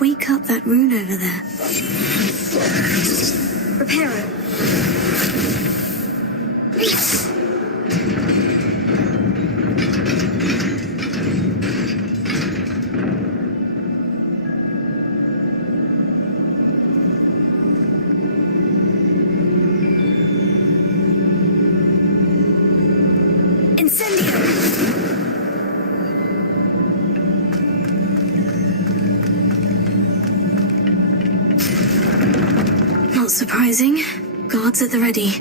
wake up that rune over there. Repair it. Not surprising. Guards at the ready.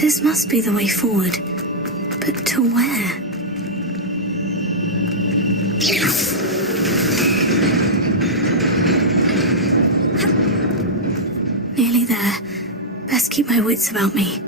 This must be the way forward. But to where? Nearly there. Best keep my wits about me.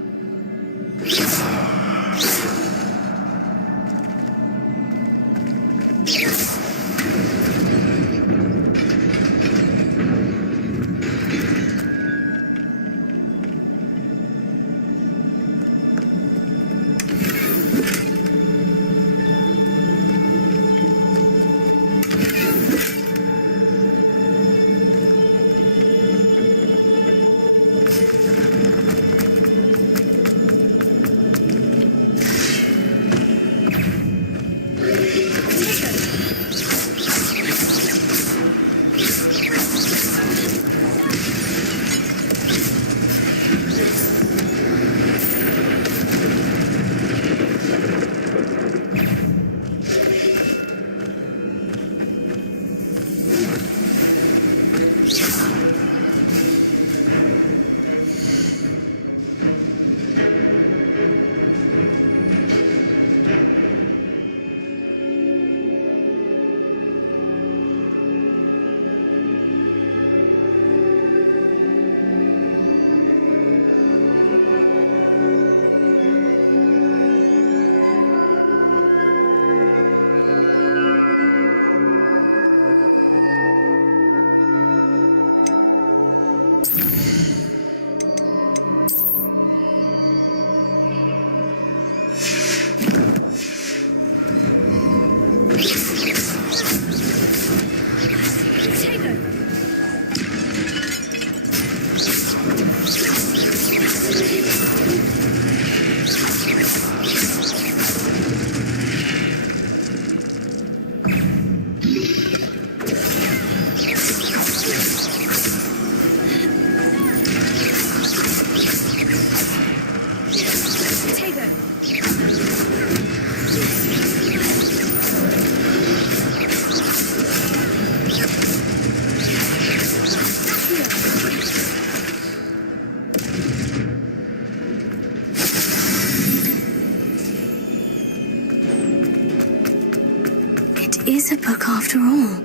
after all.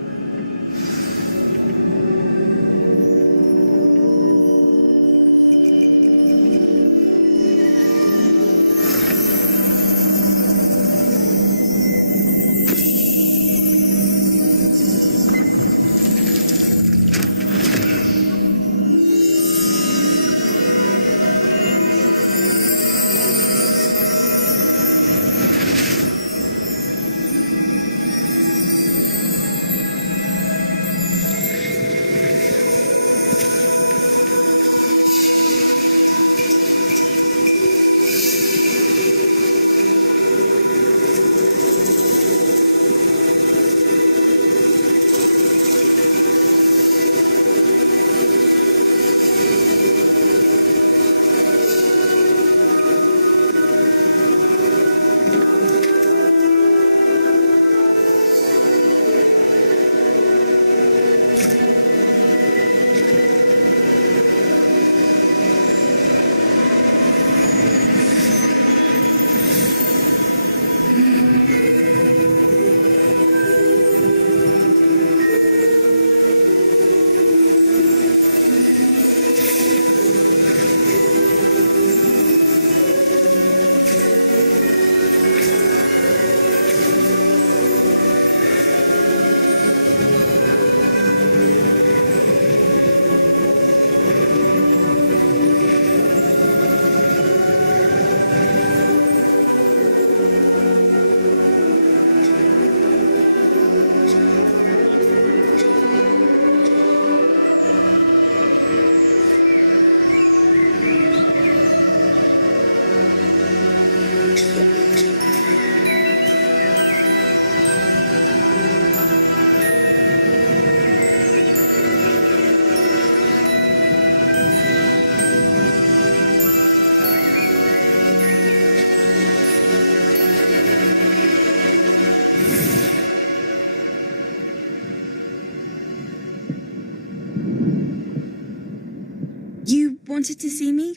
Wanted to see me?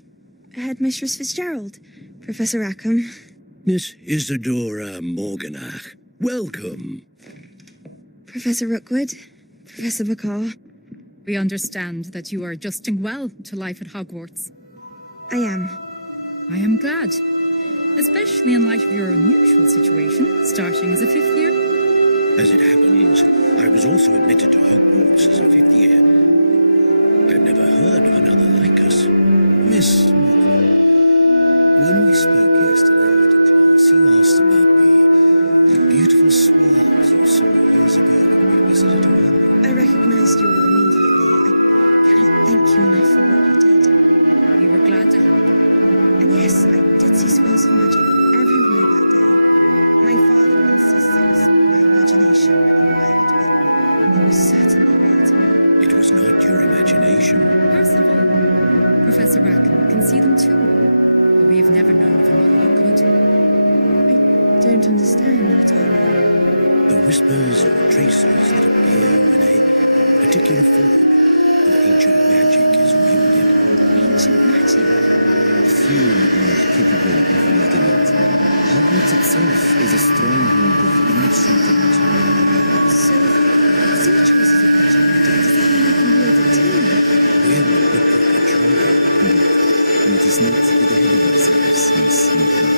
Headmistress Fitzgerald, Professor Rackham. Miss Isadora Morganach, welcome. Professor Rookwood, Professor McCaw. We understand that you are adjusting well to life at Hogwarts. I am. I am glad, especially in light of your unusual situation, starting as a fifth year. As it happens, I was also admitted to Hogwarts as a fifth year. I've never heard of another like us. Miss Morgan, when we spoke yesterday after class, you asked about the beautiful swirls you saw years ago when we visited Garena. I recognized you all immediately. I cannot thank you enough for what you did. We were glad to help. And yes, I did see swirls of magic everywhere that day. My father insists it was my imagination running wild, but it was certainly real to me. It was not your imagination. Percival, Professor Rackham can see them too, but we have never known of another who could. I don't understand, what are they? The whispers or traces that appear when a particular form of ancient magic is wielded. Ancient magic? Few are capable of wielding it. Hogwarts itself is a stronghold of ancient magic. So if I can see traces of ancient magic, does that mean I can wield it too? With the proper training. But it is not get ahead of ourselves, Miss Morgan.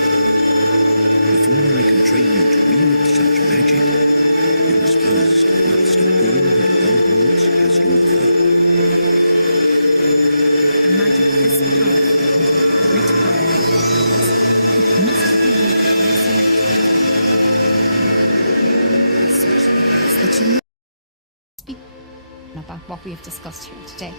Before I can train you to wield such magic, you must first master all that Hogwarts has to offer. Magic is powerful and great power. It must be wielded by a select few. Such means that you must speak about what we have discussed here today.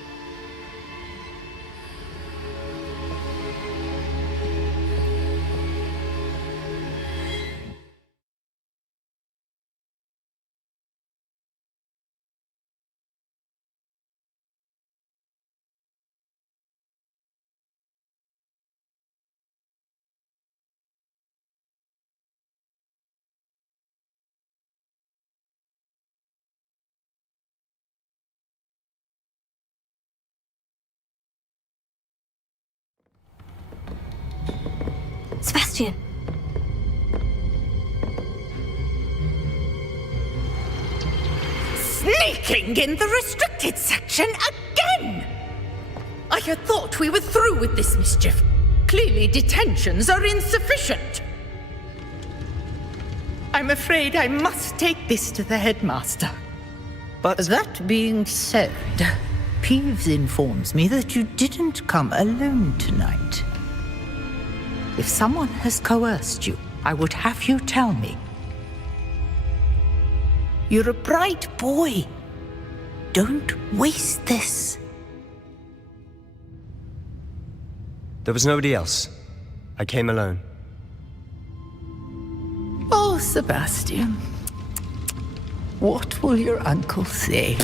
Sebastian! Sneaking in the restricted section again! I had thought we were through with this mischief. Clearly detentions are insufficient. I'm afraid I must take this to the headmaster. But that being said, Peeves informs me that you didn't come alone tonight. If someone has coerced you, I would have you tell me. You're a bright boy. Don't waste this. There was nobody else. I came alone. Oh, Sebastian. What will your uncle say?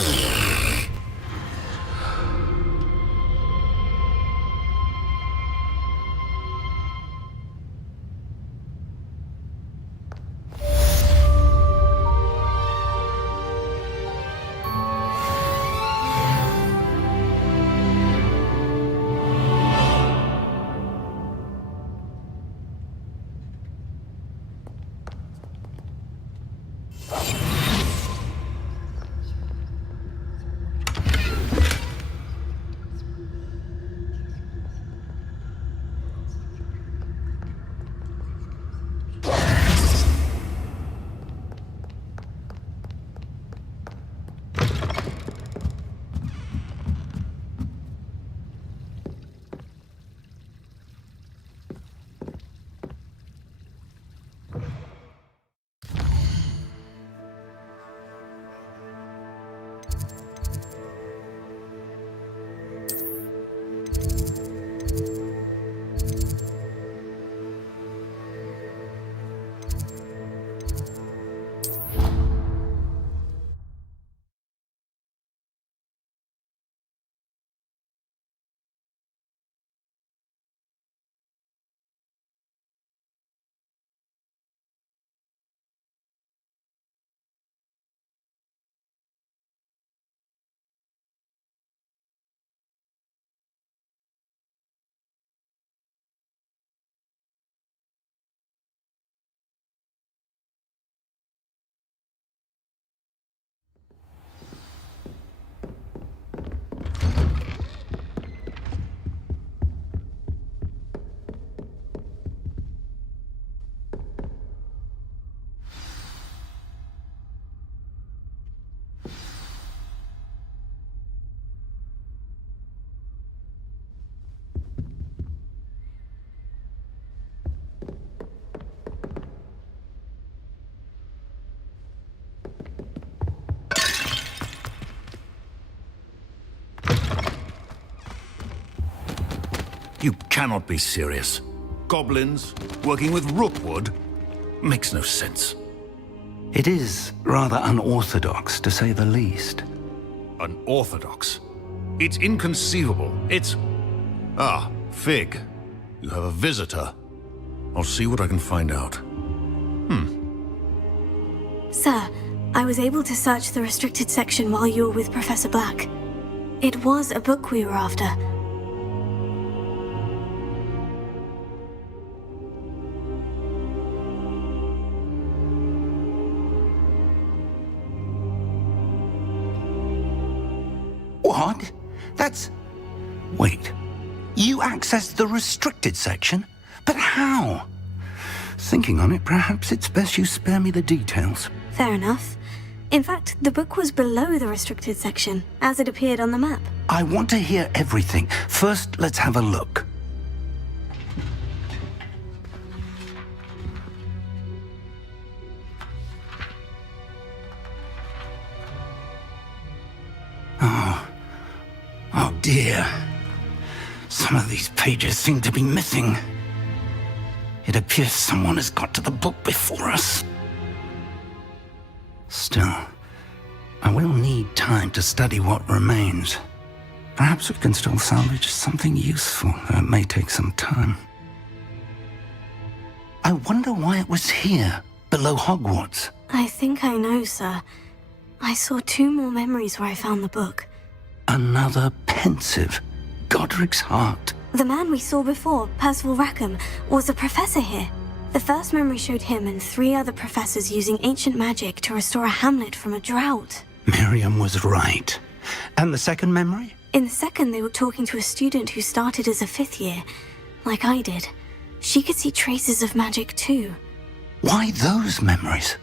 You cannot be serious. Goblins working with Rookwood makes no sense. It is rather unorthodox, to say the least. Unorthodox? It's inconceivable. It's... Ah, Fig. You have a visitor. I'll see what I can find out. Sir, I was able to search the restricted section while you were with Professor Black. It was a book we were after. What? That's... Wait. You accessed the restricted section? But how? Thinking on it, perhaps it's best you spare me the details. Fair enough. In fact, the book was below the restricted section, as it appeared on the map. I want to hear everything. First, let's have a look. Oh dear. Some of these pages seem to be missing. It appears someone has got to the book before us. Still, I will need time to study what remains. Perhaps we can still salvage something useful, though it may take some time. I wonder why it was here, below Hogwarts. I think I know, sir. I saw 2 more memories where I found the book. Another pensive. Godric's heart. The man we saw before, Percival Rackham, was a professor here. The first memory showed him and 3 other professors using ancient magic to restore a hamlet from a drought. Miriam was right. And the second memory? In the second, they were talking to a student who started as a 5th year, like I did. She could see traces of magic too. Why those memories?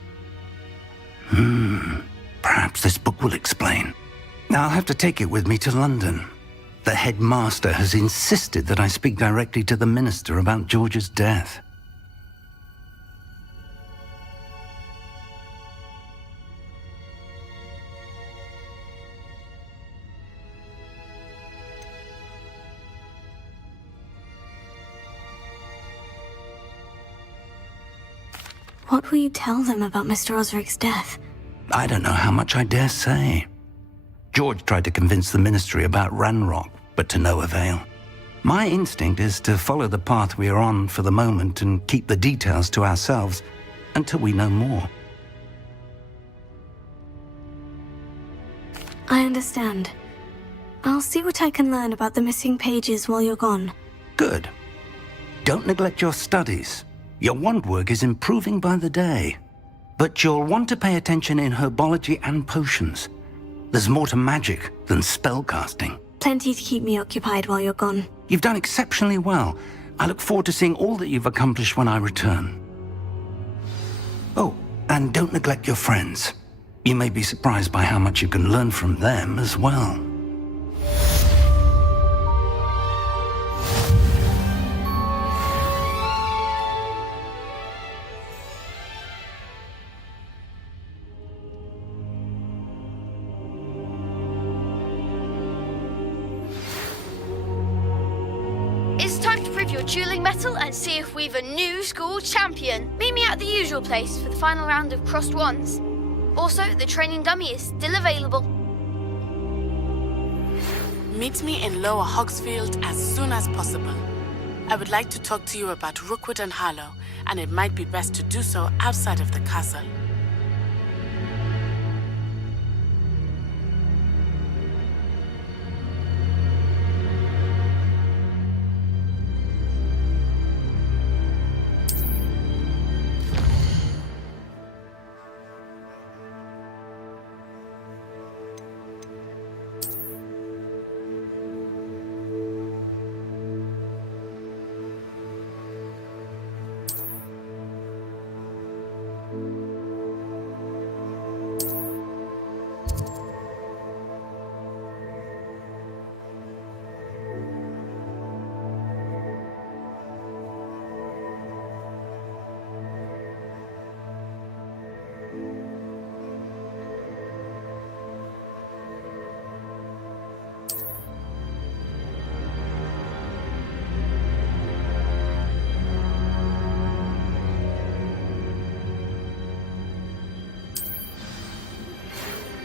Perhaps this book will explain. I'll have to take it with me to London. The headmaster has insisted that I speak directly to the minister about George's death. What will you tell them about Mr. Osric's death? I don't know how much I dare say. George tried to convince the ministry about Ranrock, but to no avail. My instinct is to follow the path we are on for the moment and keep the details to ourselves until we know more. I understand. I'll see what I can learn about the missing pages while you're gone. Good. Don't neglect your studies. Your wand work is improving by the day. But you'll want to pay attention in herbology and potions. There's more to magic than spellcasting. Plenty to keep me occupied while you're gone. You've done exceptionally well. I look forward to seeing all that you've accomplished when I return. Oh, and don't neglect your friends. You may be surprised by how much you can learn from them as well. It's time to prove your dueling mettle and see if we've a new school champion. Meet me at the usual place for the final round of crossed wands. Also, the training dummy is still available. Meet me in Lower Hogsfield as soon as possible. I would like to talk to you about Rookwood and Harlow, and it might be best to do so outside of the castle.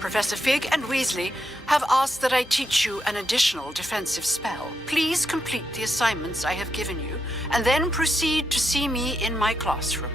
Professor Fig and Weasley have asked that I teach you an additional defensive spell. Please complete the assignments I have given you, and then proceed to see me in my classroom.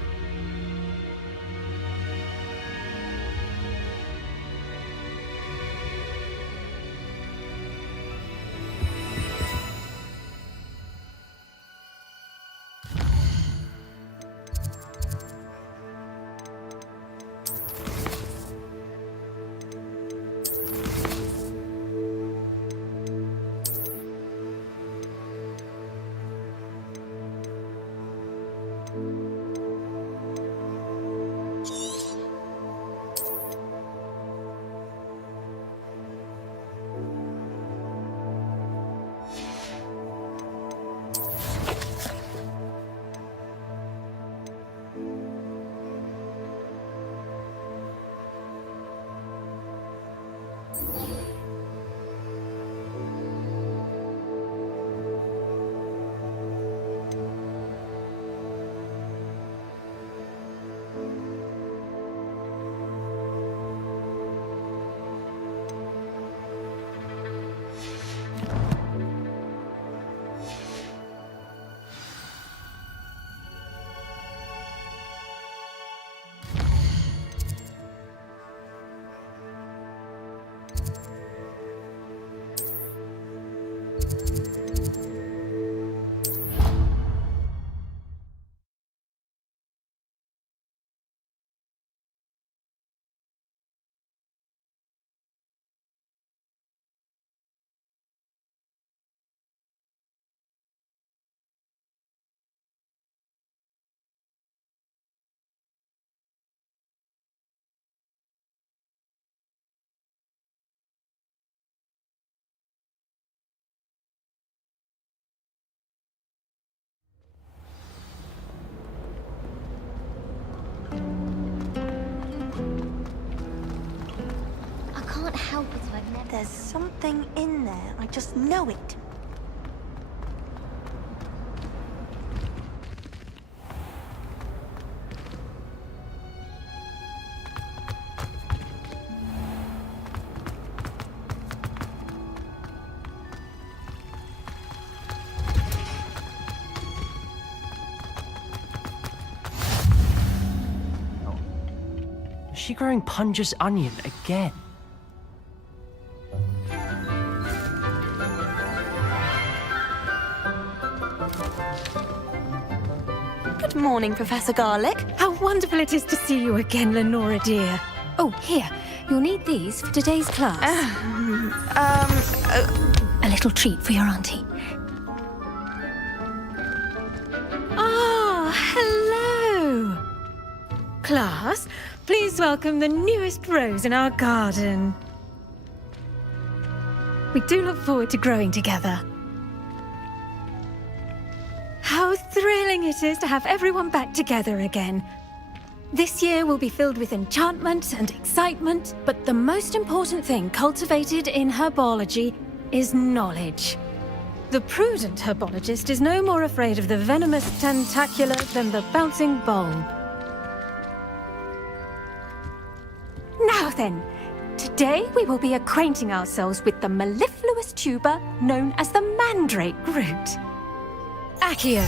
I can't help it if I've never... There's something in there. I just know it. Is she growing Punja's onion again? Good morning, Professor Garlic. How wonderful it is to see you again, Lenora dear. Oh, here. You'll need these for today's class. A little treat for your auntie. Ah, hello! Class, please welcome the newest rose in our garden. We do look forward to growing together. How thrilling it is to have everyone back together again. This year will be filled with enchantment and excitement, but the most important thing cultivated in herbology is knowledge. The prudent herbologist is no more afraid of the venomous tentacula than the bouncing bulb. Now then, today we will be acquainting ourselves with the mellifluous tuber known as the mandrake root. Accio.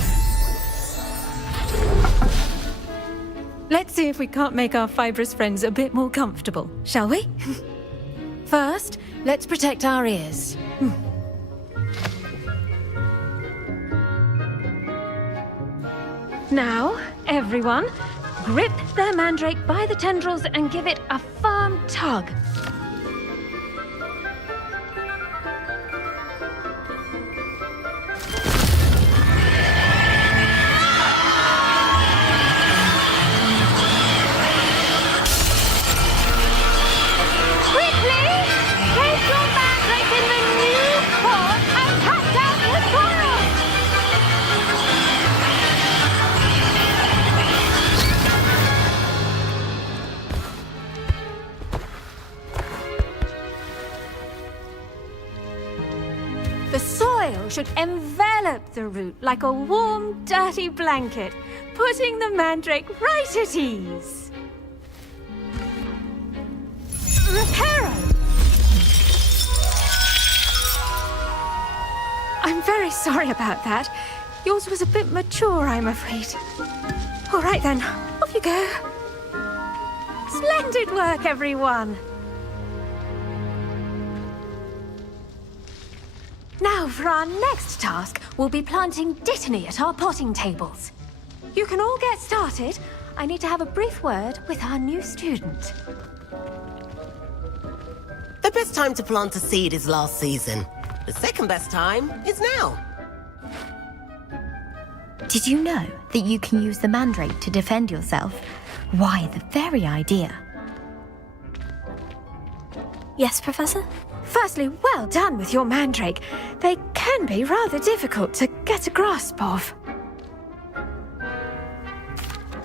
Let's see if we can't make our fibrous friends a bit more comfortable, shall we? First, let's protect our ears. Now, everyone, grip their mandrake by the tendrils and give it a firm tug. Should envelop the root like a warm, dirty blanket, putting the mandrake right at ease. Reparo! I'm very sorry about that. Yours was a bit mature, I'm afraid. All right then, off you go. Splendid work, everyone. Now, for our next task, we'll be planting dittany at our potting tables. You can all get started. I need to have a brief word with our new student. The best time to plant a seed is last season. The second best time is now. Did you know that you can use the mandrake to defend yourself? Why, the very idea. Yes, Professor? Firstly, well done with your mandrake. They can be rather difficult to get a grasp of.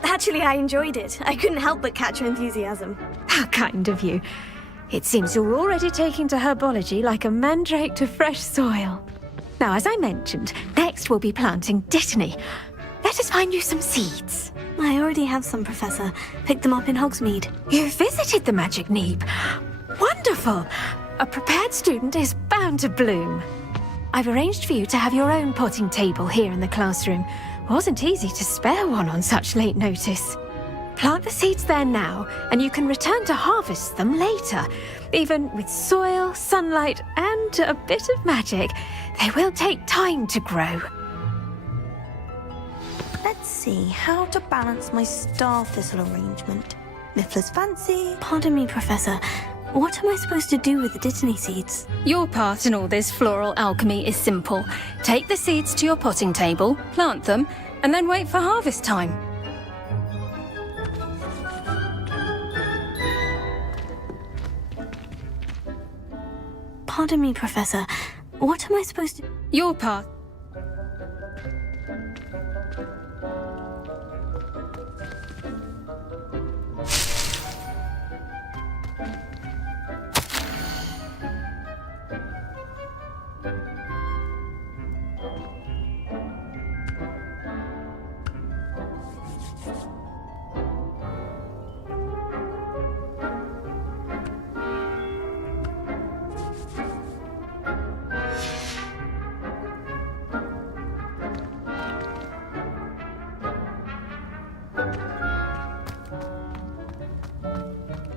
Actually, I enjoyed it. I couldn't help but catch your enthusiasm. How kind of you. It seems you're already taking to herbology like a mandrake to fresh soil. Now, as I mentioned, next we'll be planting dittany. Let us find you some seeds. I already have some, Professor. Picked them up in Hogsmeade. You visited the Magic Neep. Wonderful! A prepared student is bound to bloom. I've arranged for you to have your own potting table here in the classroom. Wasn't easy to spare one on such late notice. Plant the seeds there now, and you can return to harvest them later. Even with soil, sunlight, and a bit of magic, they will take time to grow. Let's see how to balance my star thistle arrangement. Miffler's fancy. Pardon me, Professor. What am I supposed to do with the dittany seeds? Your part in all this floral alchemy is simple. Take the seeds to your potting table, plant them, and then wait for harvest time. Pardon me, Professor. What am I supposed to... Your part.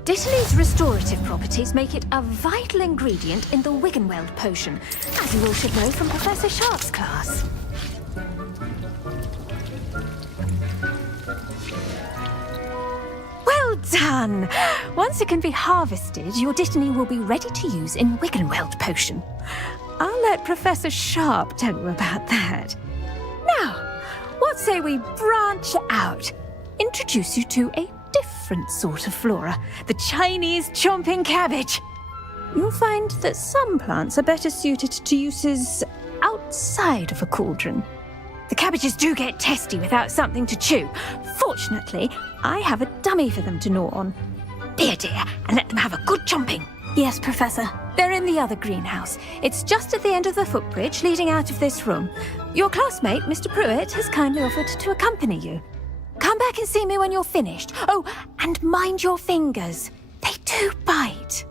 Dittany's restorative properties make it a vital ingredient in the Wiggenweld potion, as you all should know from Professor Sharp's class. Well done! Once it can be harvested, your Dittany will be ready to use in Wiggenweld potion. I'll let Professor Sharp tell you about that. Now, what say we branch out? Introduce you to a different sort of flora, the Chinese chomping cabbage. You'll find that some plants are better suited to uses outside of a cauldron. The cabbages do get testy without something to chew. Fortunately, I have a dummy for them to gnaw on. Be a dear and let them have a good chomping. Yes, Professor. They're in the other greenhouse. It's just at the end of the footbridge leading out of this room. Your classmate, Mr. Pruitt, has kindly offered to accompany you. Come back and see me when you're finished. Oh, and mind your fingers. They do bite.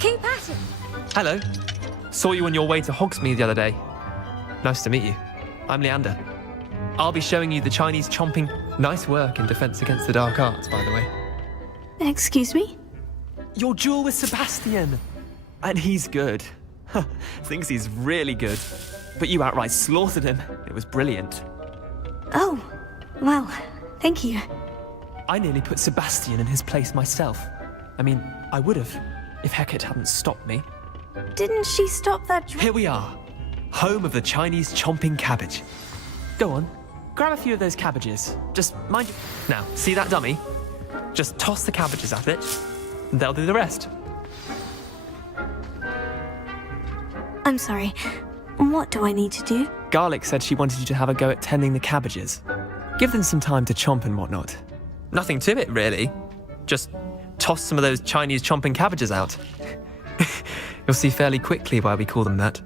Keep at it. Hello. Saw you on your way to Hogsmeade the other day. Nice to meet you. I'm Leander. I'll be showing you the Chinese chomping. Nice work in Defense Against the Dark Arts, by the way. Excuse me? Your duel with Sebastian. And he's good. Thinks he's really good. But you outright slaughtered him. It was brilliant. Oh, well, thank you. I nearly put Sebastian in his place myself. I mean, I would have, if Hecate hadn't stopped me. Didn't she stop that? Here we are, home of the Chinese chomping cabbage. Go on, grab a few of those cabbages. Just mind you. Now, see that dummy? Just toss the cabbages at it, and they'll do the rest. I'm sorry. What do I need to do? Garlic said she wanted you to have a go at tending the cabbages. Give them some time to chomp and whatnot. Nothing to it, really. Just toss some of those Chinese chomping cabbages out. You'll see fairly quickly why we call them that.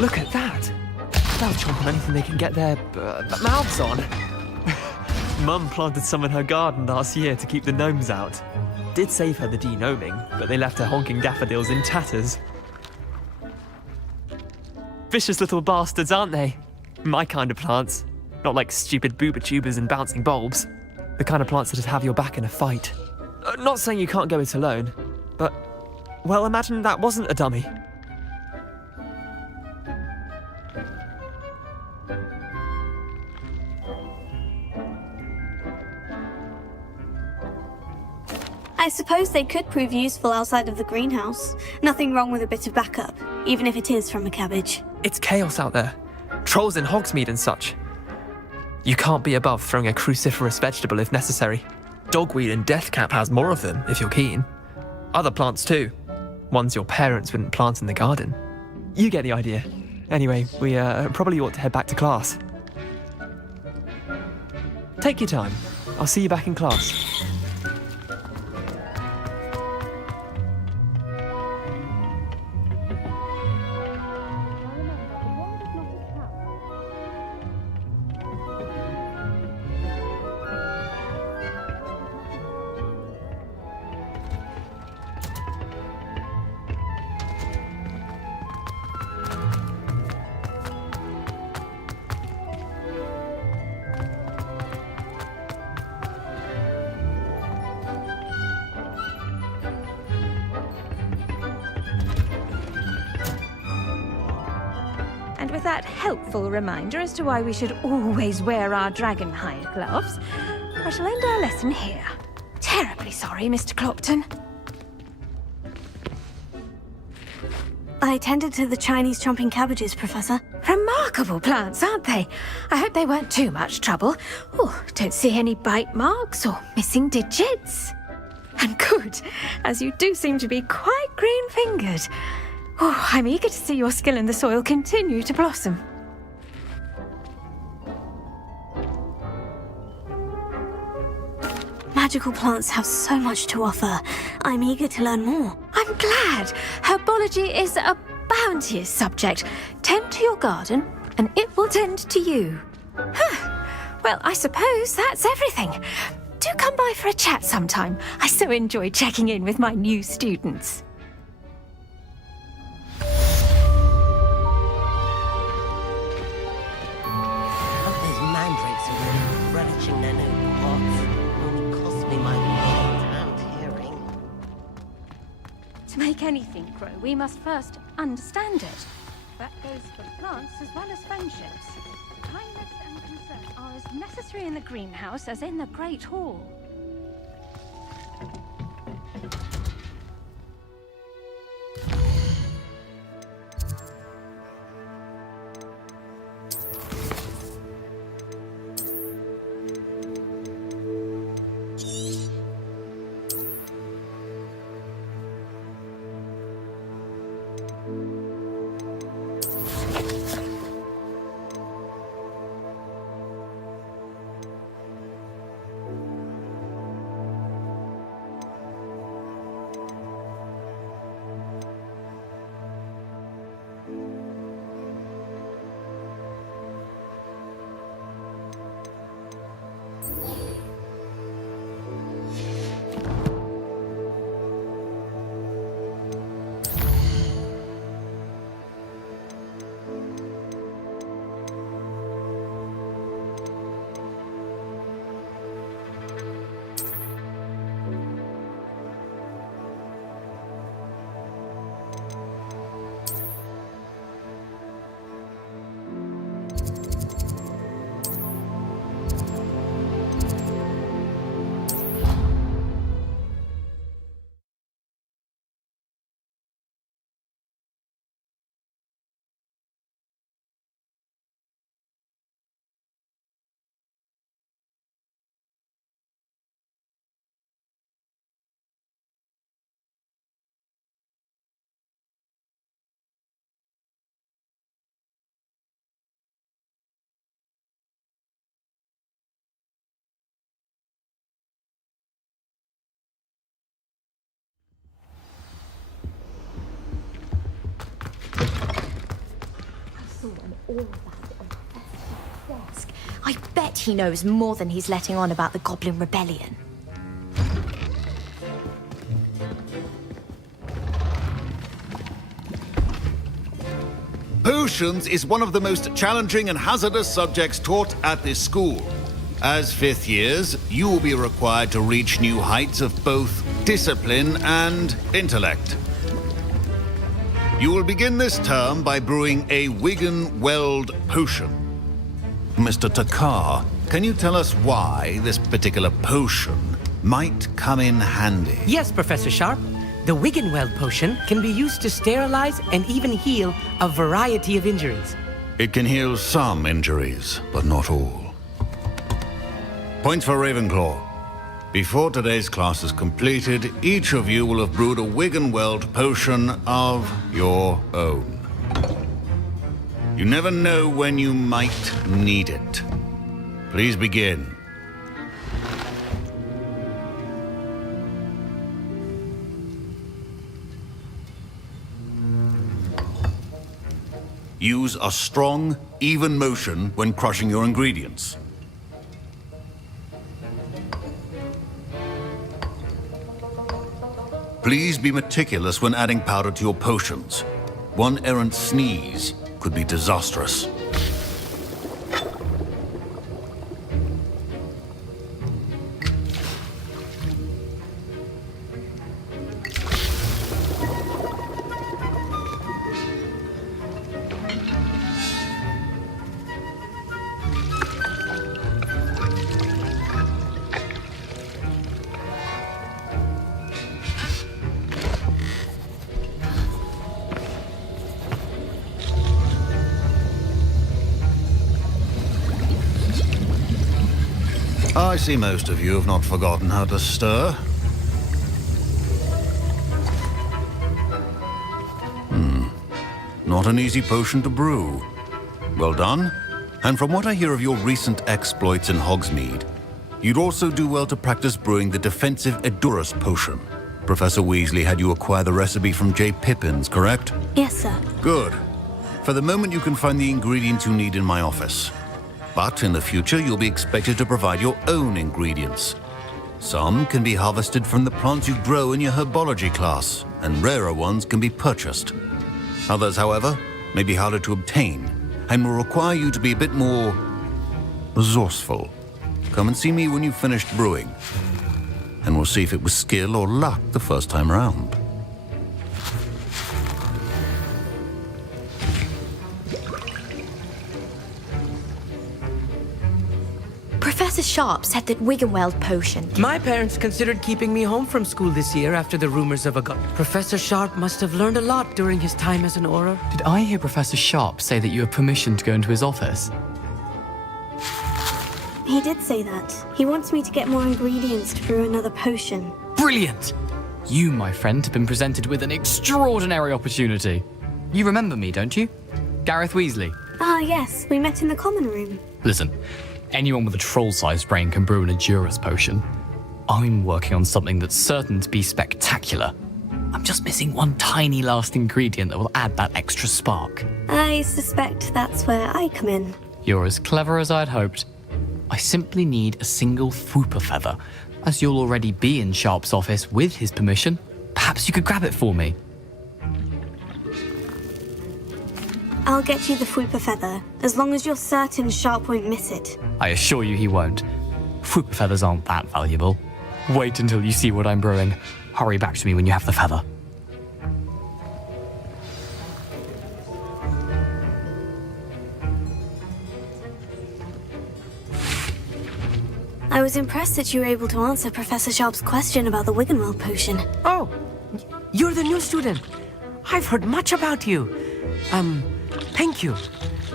Look at that! They'll chomp on anything they can get their mouths on. Mum planted some in her garden last year to keep the gnomes out. Did save her the de-gnoming, but they left her honking daffodils in tatters. Vicious little bastards, aren't they? My kind of plants. Not like stupid booba tubers and bouncing bulbs. The kind of plants that'd have your back in a fight. Not saying you can't go it alone, but, well, imagine that wasn't a dummy. I suppose they could prove useful outside of the greenhouse. Nothing wrong with a bit of backup, even if it is from a cabbage. It's chaos out there. Trolls in Hogsmeade and such. You can't be above throwing a cruciferous vegetable if necessary. Dogweed and deathcap has more of them, if you're keen. Other plants too. ones your parents wouldn't plant in the garden. You get the idea. Anyway, we probably ought to head back to class. Take your time. I'll see you back in class. And with that helpful reminder as to why we should always wear our dragon-hide gloves, I shall end our lesson here. Terribly sorry, Mr. Clopton. I tended to the Chinese chomping cabbages, Professor. Remarkable plants, aren't they? I hope they weren't too much trouble. Oh, don't see any bite marks or missing digits. And good, as you do seem to be quite green-fingered. Oh, I'm eager to see your skill in the soil continue to blossom. Magical plants have so much to offer. I'm eager to learn more. I'm glad. Herbology is a bounteous subject. Tend to your garden, and it will tend to you. Huh. Well, I suppose that's everything. Do come by for a chat sometime. I so enjoy checking in with my new students. Mandrakes are really relishing their new pots. Only cost me my world and hearing. To make anything grow, we must first understand it. That goes for plants as well as friendships. Kindness and concern are as necessary in the greenhouse as in the Great Hall. All of that on Professor's desk. I bet he knows more than he's letting on about the Goblin Rebellion. Potions is one of the most challenging and hazardous subjects taught at this school. As fifth years, you will be required to reach new heights of both discipline and intellect. You will begin this term by brewing a Wigan-Weld potion. Mr. Takar, can you tell us why this particular potion might come in handy? Yes, Professor Sharp. The Wigan-Weld potion can be used to sterilize and even heal a variety of injuries. It can heal some injuries, but not all. Points for Ravenclaw. Before today's class is completed, each of you will have brewed a Wiggenweld potion of your own. You never know when you might need it. Please begin. Use a strong, even motion when crushing your ingredients. Please be meticulous when adding powder to your potions. One errant sneeze could be disastrous. I see most of you have not forgotten how to stir. Not an easy potion to brew. Well done. And from what I hear of your recent exploits in Hogsmeade, you'd also do well to practice brewing the defensive Edurus potion. Professor Weasley had you acquire the recipe from J. Pippins, correct? Yes, sir. Good. For the moment, you can find the ingredients you need in my office. But in the future, you'll be expected to provide your own ingredients. Some can be harvested from the plants you grow in your herbology class, and rarer ones can be purchased. Others, however, may be harder to obtain, and will require you to be a bit more resourceful. Come and see me when you've finished brewing, and we'll see if it was skill or luck the first time around. Professor Sharp said that Wiggenweld potion. My parents considered keeping me home from school this year after the rumors of a Professor Sharp must have learned a lot during his time as an Auror. Did I hear Professor Sharp say that you have permission to go into his office? He did say that. He wants me to get more ingredients to brew another potion. Brilliant! You, my friend, have been presented with an extraordinary opportunity. You remember me, don't you? Gareth Weasley. Ah, yes. We met in the common room. Listen, anyone with a troll-sized brain can brew an Edurus potion. I'm working on something that's certain to be spectacular. I'm just missing one tiny last ingredient that will add that extra spark. I suspect that's where I come in. You're as clever as I'd hoped. I simply need a single Fwooper feather. As you'll already be in Sharp's office with his permission, perhaps you could grab it for me. I'll get you the Fwooper feather, as long as you're certain Sharp won't miss it. I assure you he won't. Fwooper feathers aren't that valuable. Wait until you see what I'm brewing. Hurry back to me when you have the feather. I was impressed that you were able to answer Professor Sharp's question about the Wiggenweld potion. Oh, you're the new student. I've heard much about you. Thank you.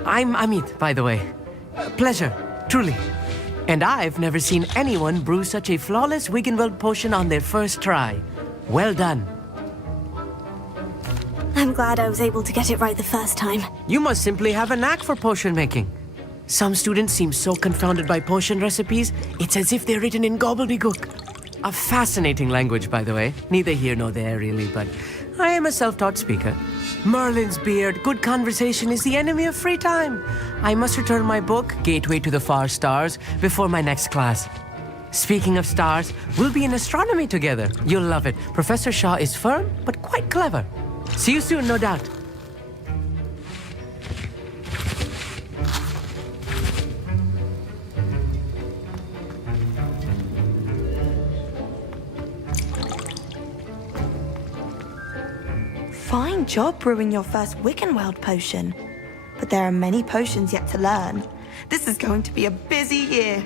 I'm Amit, by the way. Pleasure, truly. And I've never seen anyone brew such a flawless Wiggenweld potion on their first try. Well done. I'm glad I was able to get it right the first time. You must simply have a knack for potion making. Some students seem so confounded by potion recipes, it's as if they're written in gobbledygook. A fascinating language, by the way. Neither here nor there, really, but I am a self-taught speaker. Merlin's beard, good conversation is the enemy of free time. I must return my book, Gateway to the Far Stars, before my next class. Speaking of stars, we'll be in astronomy together. You'll love it. Professor Shaw is firm, but quite clever. See you soon, no doubt. Fine job brewing your first Wiggenweld potion. But there are many potions yet to learn. This is going to be a busy year.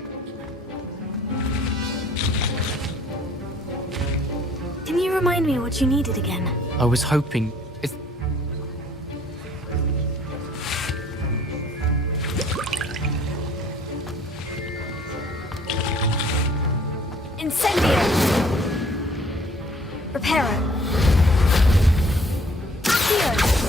Can you remind me what you needed again? I was hoping... Incendio! Reparo! Accio!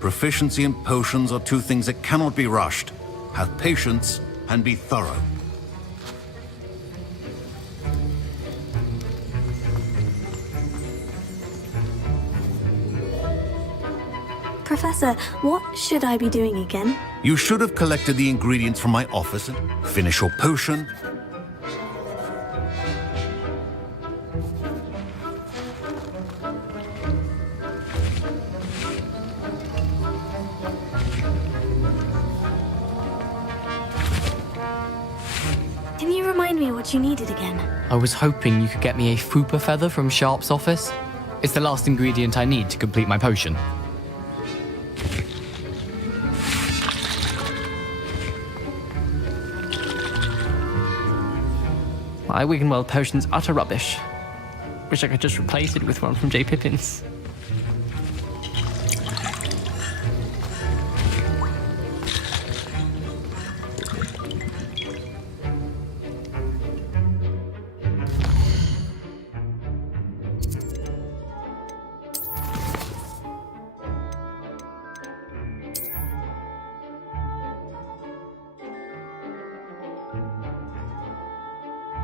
Proficiency and potions are two things that cannot be rushed. Have patience and be thorough. Professor, what should I be doing again? You should have collected the ingredients from my office and finish your potion. Can you remind me what you needed again? I was hoping you could get me a Fupa feather from Sharp's office. It's the last ingredient I need to complete my potion. My Wiggenweld potion's utter rubbish. Wish I could just replace it with one from J. Pippin's.